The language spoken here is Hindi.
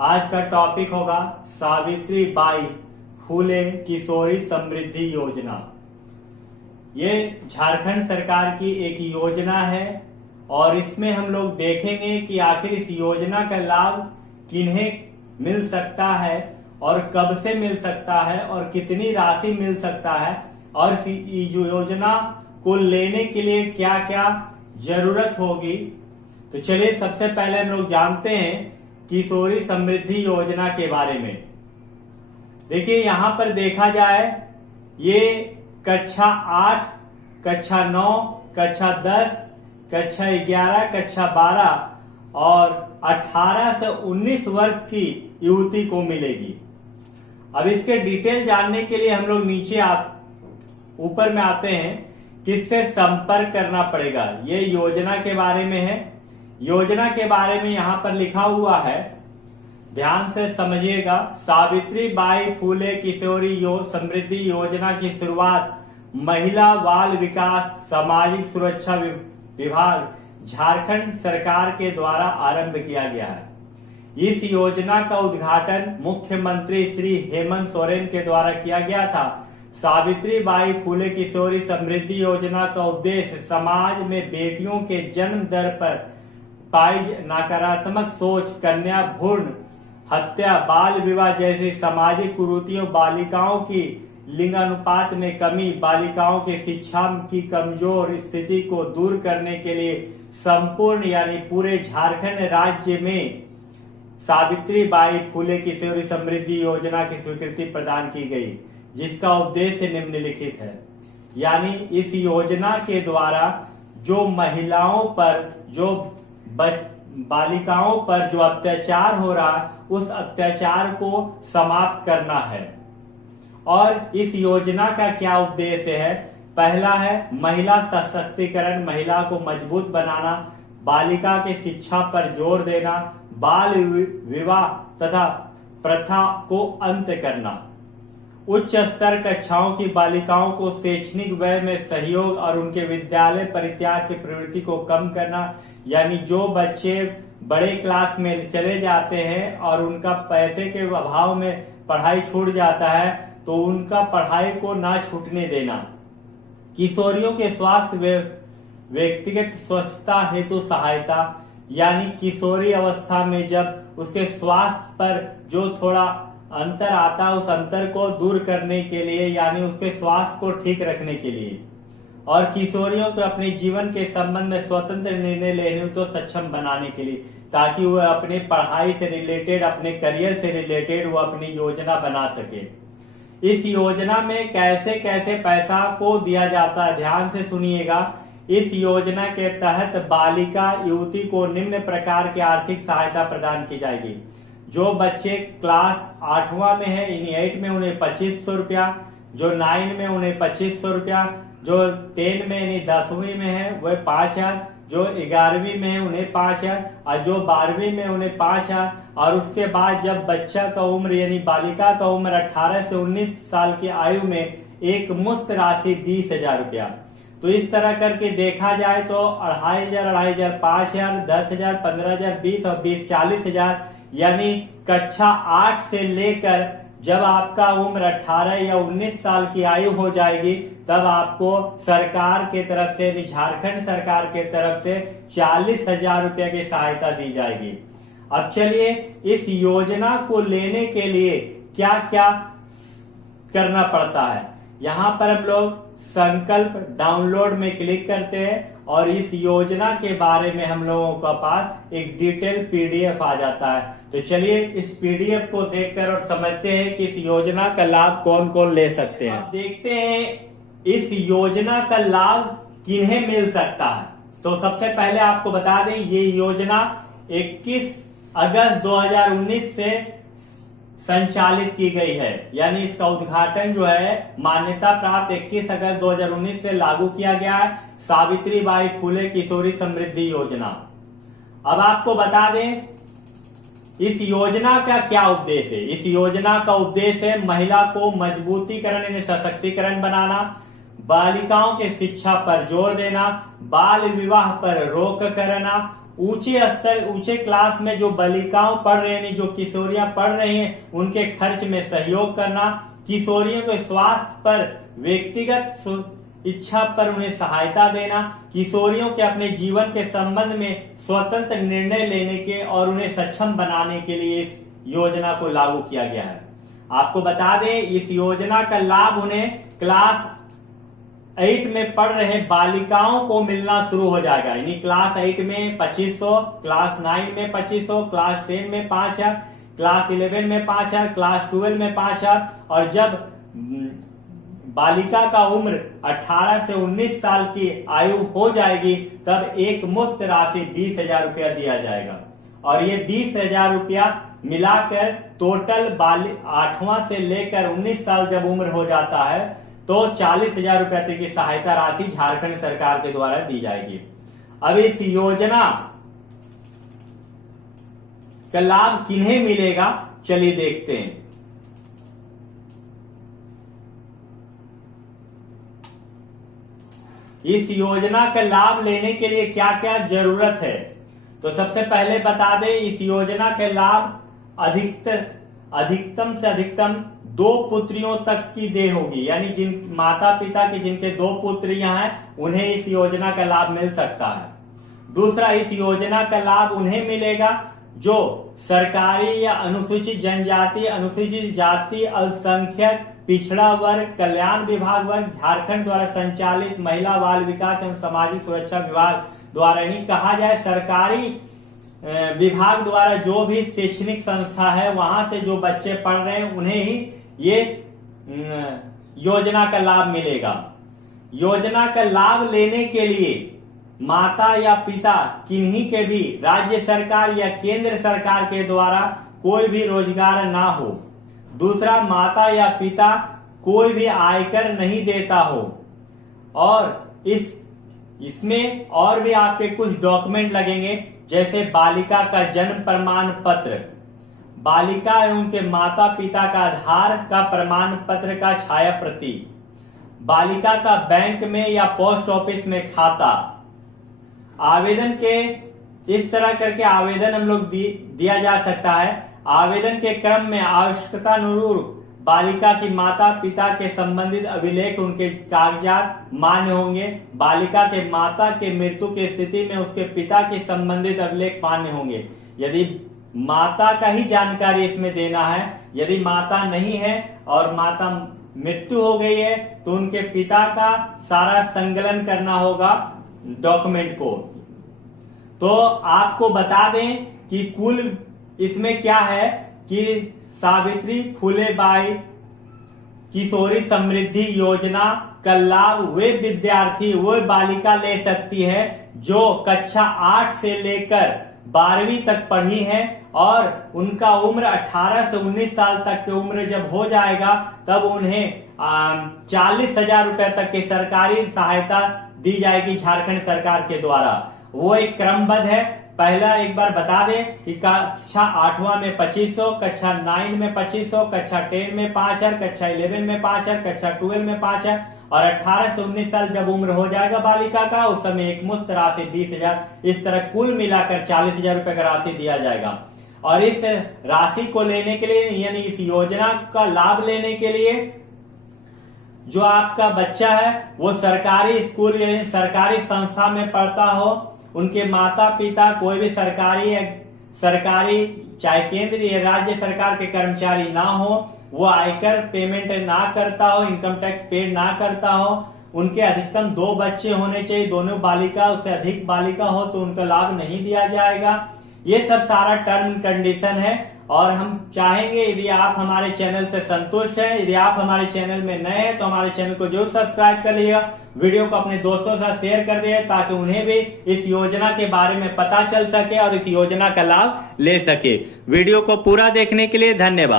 आज का टॉपिक होगा सावित्री बाई फुले किशोरी समृद्धि योजना। ये झारखंड सरकार की एक योजना है और इसमें हम लोग देखेंगे कि आखिर इस योजना का लाभ किन्हें मिल सकता है और कब से मिल सकता है और कितनी राशि मिल सकता है और इस योजना को लेने के लिए क्या क्या जरूरत होगी। तो चलिए सबसे पहले हम लोग जानते हैं किशोरी समृद्धि योजना के बारे में। देखिए यहाँ पर देखा जाए ये कक्षा 8, कक्षा 9, कक्षा 10, कक्षा 11, कक्षा 12 और 18 से 19 वर्ष की युवती को मिलेगी। अब इसके डिटेल जानने के लिए हम लोग नीचे ऊपर में आते हैं, किससे संपर्क करना पड़ेगा। ये योजना के बारे में है। योजना के बारे में यहाँ पर लिखा हुआ है, ध्यान से समझिएगा। सावित्री बाई फुले किशोरी समृद्धि योजना की शुरुआत महिला बाल विकास सामाजिक सुरक्षा विभाग झारखंड सरकार के द्वारा आरंभ किया गया है। इस योजना का उद्घाटन मुख्यमंत्री श्री हेमंत सोरेन के द्वारा किया गया था। सावित्री बाई फुले किशोरी समृद्धि योजना का उद्देश्य समाज में बेटियों के जन्म दर पर पाई नकारात्मक सोच, कन्या भ्रूण हत्या, बाल विवाह जैसी सामाजिक कुरीतियों, बालिकाओं की लिंगानुपात में कमी, बालिकाओं की शिक्षा की कमजोर स्थिति को दूर करने के लिए संपूर्ण यानी पूरे झारखंड राज्य में सावित्री बाई फुले किशोरी समृद्धि योजना की स्वीकृति प्रदान की गई, जिसका उद्देश्य निम्नलिखित है। यानी इस योजना के द्वारा जो महिलाओं पर, जो बालिकाओं पर जो अत्याचार हो रहा है, उस अत्याचार को समाप्त करना है। और इस योजना का क्या उद्देश्य है? पहला है महिला सशक्तिकरण, महिला को मजबूत बनाना, बालिका के शिक्षा पर जोर देना, बाल विवाह तथा प्रथा को अंत करना, उच्च स्तर कक्षाओं की बालिकाओं को शैक्षणिक व्यय में सहयोग और उनके विद्यालय परित्याग की प्रवृत्ति को कम करना। यानी जो बच्चे बड़े क्लास में चले जाते हैं और उनका पैसे के अभाव में पढ़ाई छूट जाता है, तो उनका पढ़ाई को ना छूटने देना। किशोरियों के स्वास्थ्य व्यक्तिगत स्वच्छता हेतु सहायता, यानी किशोरी अवस्था में जब उसके स्वास्थ्य पर जो थोड़ा अंतर आता है, उस अंतर को दूर करने के लिए, यानी उसके स्वास्थ्य को ठीक रखने के लिए, और किशोरियों को अपने जीवन के संबंध में स्वतंत्र निर्णय लेने को सक्षम बनाने के लिए, ताकि वह अपने पढ़ाई से रिलेटेड, अपने करियर से रिलेटेड वो अपनी योजना बना सके। इस योजना में कैसे कैसे पैसा को दिया जाता है, ध्यान से सुनिएगा। इस योजना के तहत बालिका युवती को निम्न प्रकार की आर्थिक सहायता प्रदान की जाएगी। जो बच्चे क्लास 8वां में है, यानी 8 में उन्हें 2500 रुपया, जो 9 में उन्हें 2500 रुपया, जो 10 में यानी 10वीं में है वह 5000, जो 11वीं में है उन्हें 5000 और जो 12वीं में उन्हें 5000। और उसके बाद जब बच्चा का उम्र यानी बालिका का उम्र 18 से 19 साल की आयु में एक मुश्त राशि 20,000 रुपया। तो इस तरह करके देखा जाए तो 2500, 5000, 10,000, 15,000, 20 और 20, 40,000। यानी कक्षा 8 से लेकर जब आपका उम्र 18 या 19 साल की आयु हो जाएगी, तब आपको सरकार के तरफ से, झारखंड सरकार के तरफ से 40,000 रुपया की सहायता दी जाएगी। अब चलिए इस योजना को लेने के लिए क्या क्या करना पड़ता है। यहाँ पर हम लोग संकल्प डाउनलोड में क्लिक करते हैं और इस योजना के बारे में हम लोगों का पास एक डिटेल पीडीएफ आ जाता है। तो चलिए इस पीडीएफ को देखकर और समझते हैं कि इस योजना का लाभ कौन कौन ले सकते हैं। देखते हैं इस योजना का लाभ किन्हें मिल सकता है। तो सबसे पहले आपको बता दें, ये योजना 21 अगस्त 2019 से संचालित की गई है। यानी इसका उद्घाटन जो है मान्यता प्राप्त 21 अगस्त 2019 से लागू किया गया है, सावित्री बाई फुले किशोरी समृद्धि योजना। अब आपको बता दें इस योजना का क्या उद्देश्य है। इस योजना का उद्देश्य है महिला को मजबूतीकरण यानी सशक्तिकरण बनाना, बालिकाओं के शिक्षा पर जोर देना, बाल विवाह पर रोक करना, ऊंचे क्लास में जो बालिकाओं पढ़ रहे हैं, जो किशोरियां पढ़ रही हैं, उनके खर्च में सहयोग करना, किशोरियों के स्वास्थ्य पर व्यक्तिगत इच्छा पर उन्हें सहायता देना, किशोरियों के अपने जीवन के संबंध में स्वतंत्र निर्णय लेने के और उन्हें सक्षम बनाने के लिए इस योजना को लागू किया गया है। आपको बता दें, इस योजना का लाभ उन्हें क्लास 8 में पढ़ रहे बालिकाओं को मिलना शुरू हो जाएगा। यानी क्लास 8 में 2500, क्लास 9 में 2500, क्लास 10 में 5000, क्लास 11 में 5000, क्लास 12 में 5000, और जब बालिका का उम्र 18 से 19 साल की आयु हो जाएगी तब एक मुफ्त राशि 20,000 रुपया दिया जाएगा। और ये 20,000 रुपया मिलाकर टोटल 8वां से लेकर 19 साल जब उम्र हो जाता है तो 40,000 रुपया तक की सहायता राशि झारखंड सरकार के द्वारा दी जाएगी। अब इस योजना का लाभ किन्हें मिलेगा, चलिए देखते हैं। इस योजना का लाभ लेने के लिए क्या क्या जरूरत है, तो सबसे पहले बता दें, इस योजना के लाभ अधिकतम से अधिकतम 2 पुत्रियों तक की देह होगी। यानी जिन माता पिता के जिनके 2 पुत्रियां हैं उन्हें इस योजना का लाभ मिल सकता है। दूसरा, इस योजना का लाभ उन्हें मिलेगा जो सरकारी या अनुसूचित जनजाति, अनुसूचित जाति, अल्पसंख्यक, पिछड़ा वर्ग, कल्याण विभाग वर्ग, झारखंड द्वारा संचालित महिला बाल विकास एवं सामाजिक सुरक्षा विभाग द्वारा, यानी कहा जाए सरकारी विभाग द्वारा जो भी शैक्षणिक संस्था है वहां से जो बच्चे पढ़ रहे हैं उन्हें ही ये योजना का लाभ मिलेगा। योजना का लाभ लेने के लिए माता या पिता किन्हीं के भी राज्य सरकार या केंद्र सरकार के द्वारा कोई भी रोजगार ना हो। दूसरा, माता या पिता कोई भी आयकर नहीं देता हो। और इसमें और भी आपके कुछ डॉक्यूमेंट लगेंगे, जैसे बालिका का जन्म प्रमाण पत्र, बालिका एवं उनके माता पिता का आधार का प्रमाण पत्र का छाया प्रति, बालिका का बैंक में या पोस्ट ऑफिस में खाता। आवेदन के इस तरह करके आवेदन हम लोग दिया जा सकता है। आवेदन के क्रम में आवश्यकता अनुरूप बालिका की माता पिता के संबंधित अभिलेख, उनके कागजात मान्य होंगे। बालिका के माता के मृत्यु की स्थिति में उसके पिता के संबंधित अभिलेख मान्य होंगे। यदि माता का ही जानकारी इसमें देना है, यदि माता नहीं है और माता मृत्यु हो गई है तो उनके पिता का सारा संकलन करना होगा डॉक्यूमेंट को। तो आपको बता दें कि कुल इसमें क्या है कि सावित्री फुले बाई किशोरी समृद्धि योजना का लाभ वे विद्यार्थी, वे बालिका ले सकती है जो कक्षा 8 से लेकर 12वीं तक पढ़ी है और उनका उम्र 18 से 19 साल तक की उम्र जब हो जाएगा तब उन्हें 40,000 रुपए तक की सरकारी सहायता दी जाएगी झारखंड सरकार के द्वारा। वो एक क्रमबद्ध है। पहला एक बार बता दें कि कक्षा 8वां में 2500, कक्षा 9 में 2500, कक्षा 10 में 5000, कक्षा 11 में 5000, कक्षा 12 में 5000 और 18 से 19 साल जब उम्र हो जाएगा बालिका का उस समय एक मुफ्त राशि 20,000, इस तरह कुल मिलाकर 40,000 रुपए का राशि दिया जाएगा। और इस राशि को लेने के लिए, यानी इस योजना का लाभ लेने के लिए जो आपका बच्चा है वो सरकारी स्कूल यानी सरकारी संस्था में पढ़ता हो, उनके माता पिता कोई भी सरकारी चाहे केंद्र या राज्य सरकार के कर्मचारी ना हो, वो आयकर पेमेंट ना करता हो, इनकम टैक्स पेड ना करता हो, उनके अधिकतम 2 बच्चे होने चाहिए, दोनों बालिका उससे अधिक बालिका हो तो उनका लाभ नहीं दिया जाएगा। ये सब सारा टर्म कंडीशन है। और हम चाहेंगे यदि आप हमारे चैनल से संतुष्ट हैं, यदि आप हमारे चैनल में नए हैं तो हमारे चैनल को जरूर सब्सक्राइब कर लीजिएगा, वीडियो को अपने दोस्तों के साथ शेयर कर दिए ताकि उन्हें भी इस योजना के बारे में पता चल सके और इस योजना का लाभ ले सके। वीडियो को पूरा देखने के लिए धन्यवाद।